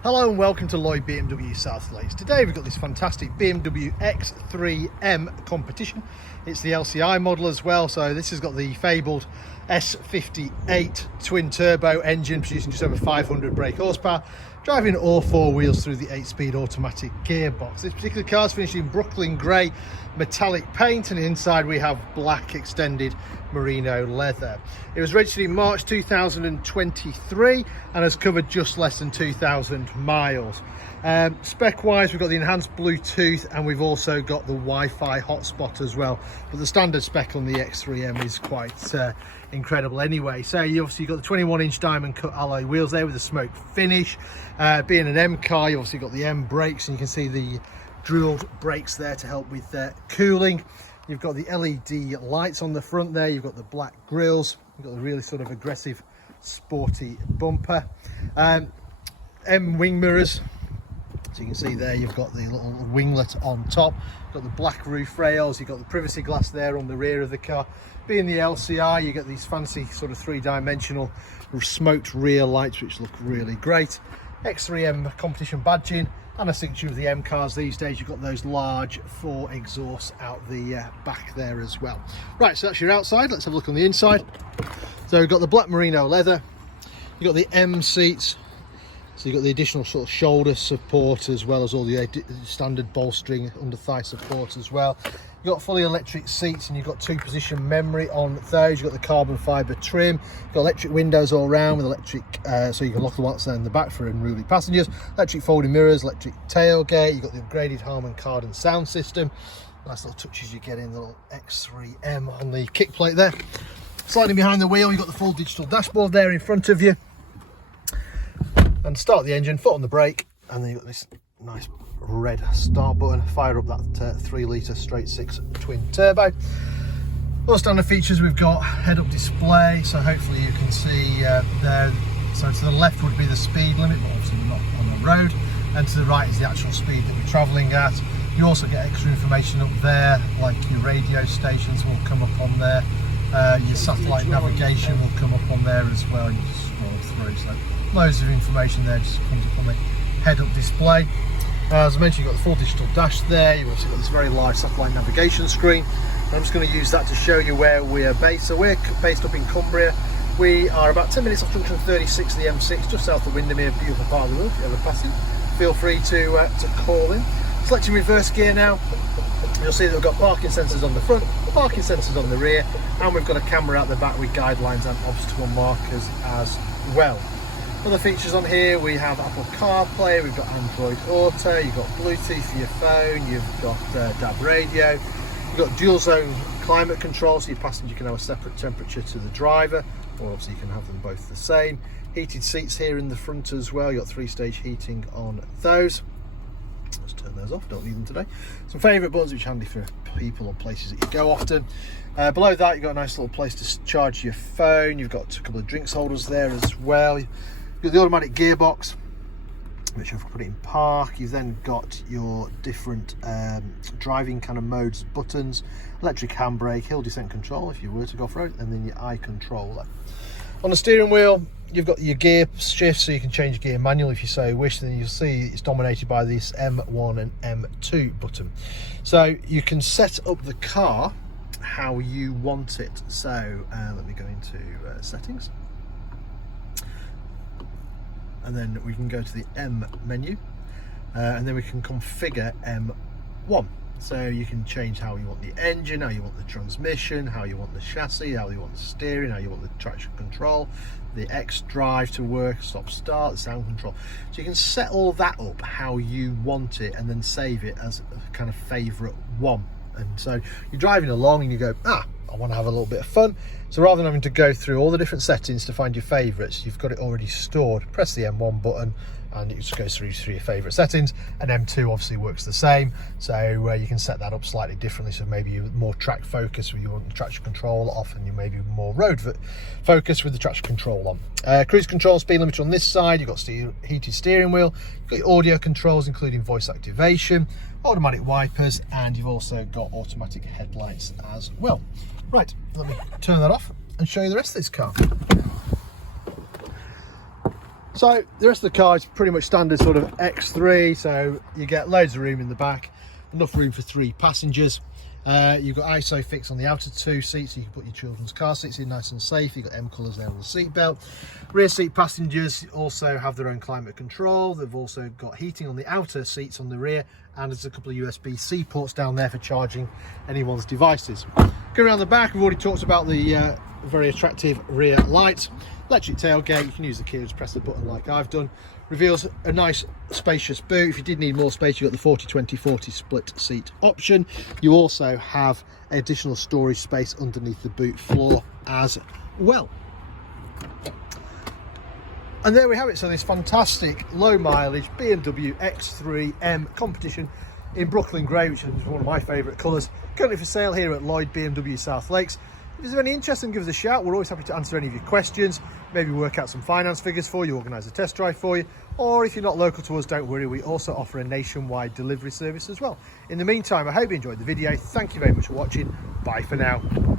Hello and welcome to Lloyd BMW South Lakes. Today we've got this fantastic BMW X3M competition. It's the LCI model as well, so this has got the fabled S58 twin turbo engine producing just over 500 brake horsepower, driving all four wheels through the 8-speed automatic gearbox. This particular car is finished in Brooklyn grey metallic paint, and inside we have black extended merino leather. It was registered in March 2023 and has covered just less than 2,000 miles. Spec wise, we've got the enhanced Bluetooth and we've also got the Wi-Fi hotspot as well, but the standard spec on the X3M is quite incredible anyway. So you obviously got the 21-inch diamond cut alloy wheels there with a smoke finish. Being an M car, you obviously got the M brakes, and you can see the drilled brakes there to help with cooling. You've got the LED lights on the front there, you've got the black grills, you've got the really sort of aggressive sporty bumper. M wing mirrors, so you can see there you've got the little winglet on top, you've got the black roof rails, you've got the privacy glass there on the rear of the car. Being the LCI, you get these fancy sort of three-dimensional smoked rear lights which look really great. X3M competition badging and a signature of the M cars these days. You've got those large 4 exhausts out the back there as well. Right, so that's your outside. Let's have a look on the inside. So we've got the black merino leather, you've got the M seats, so you've got the additional sort of shoulder support as well as all the standard bolstering under thigh support as well. You've got fully electric seats and you've got 2-position memory on those. You've got the carbon fibre trim, you've got electric windows all around with electric, so you can lock the ones in the back for unruly passengers, electric folding mirrors, electric tailgate, you've got the upgraded Harman Kardon sound system. Nice little touches you get in the little X3M on the kick plate there. Sliding behind the wheel, you've got the full digital dashboard there in front of you. And start the engine, foot on the brake, and then you've got this nice red start button. Fire up that 3-litre straight 6 twin turbo. All standard features, we've got head-up display, so hopefully you can see there. So to the left would be the speed limit, but obviously we're not on the road, and to the right is the actual speed that we're travelling at. You also get extra information up there, like your radio stations will come up on there, your satellite navigation will come up on there as well. You just scroll through, so loads of information there just comes up on the head-up display. As I mentioned, you've got the full digital dash there. You've also got this very large satellite navigation screen. I'm just going to use that to show you where we're based. So we're based up in Cumbria. We are about 10 minutes off junction 36 of the M6, just south of Windermere. Beautiful part of the world. If you're ever passing, feel free to call in. Selecting reverse gear now. You'll see that we've got parking sensors on the front, parking sensors on the rear, and we've got a camera out the back with guidelines and obstacle markers as well. Other features on here, we have Apple CarPlay, we've got Android Auto, you've got Bluetooth for your phone, you've got DAB radio, you've got dual zone climate control, so your passenger can have a separate temperature to the driver, or obviously you can have them both the same. Heated seats here in the front as well, you've got 3-stage heating on those. Let's turn those off, don't need them today. Some favourite buttons which are handy for people or places that you go often. Below that you've got a nice little place to charge your phone, you've got a couple of drinks holders there as well. You've got the automatic gearbox, which I've put it in park. You've then got your different driving kind of modes buttons, electric handbrake, hill descent control if you were to go off-road, and then your eye controller. On the steering wheel, you've got your gear shift, so you can change gear manual if you so wish. Then you'll see it's dominated by this M1 and M2 button. So you can set up the car how you want it. So let me go into settings. And then we can go to the M menu, and then we can configure M1. So you can change how you want the engine, how you want the transmission, how you want the chassis, how you want the steering, how you want the traction control, the xDrive to work, stop start, the sound control. So you can set all that up how you want it and then save it as a kind of favourite one. And so you're driving along and you go, I want to have a little bit of fun. So rather than having to go through all the different settings to find your favourites, you've got it already stored. Press the M1 button and it just goes through your favourite settings, and M2 obviously works the same, so you can set that up slightly differently. So maybe you're more track focused where you want the traction control off, and you maybe more road focused with the traction control on. Cruise control, speed limiter on this side, you've got heated steering wheel, you've got your audio controls including voice activation, automatic wipers, and you've also got automatic headlights as well. Right, let me turn that off and show you the rest of this car. So the rest of the car is pretty much standard sort of X3, so you get loads of room in the back, enough room for 3 passengers. You've got ISOFIX on the outer 2 seats, so you can put your children's car seats in nice and safe. You've got M colours there on the seat belt. Rear seat passengers also have their own climate control. They've also got heating on the outer seats on the rear, and there's a couple of USB-C ports down there for charging anyone's devices. Going around the back, we've already talked about the very attractive rear lights. Electric tailgate, you can use the key to press the button like I've done. Reveals a nice spacious boot. If you did need more space, you've got the 40-20-40 split seat option. You also have additional storage space underneath the boot floor as well. And there we have it. So this fantastic low mileage BMW X3 M competition in Brooklyn Grey, which is one of my favourite colours, currently for sale here at Lloyd BMW South Lakes. If there's any interest, then give us a shout. We're always happy to answer any of your questions, maybe work out some finance figures for you, organise a test drive for you, or if you're not local to us, don't worry, we also offer a nationwide delivery service as well. In the meantime, I hope you enjoyed the video. Thank you very much for watching. Bye for now.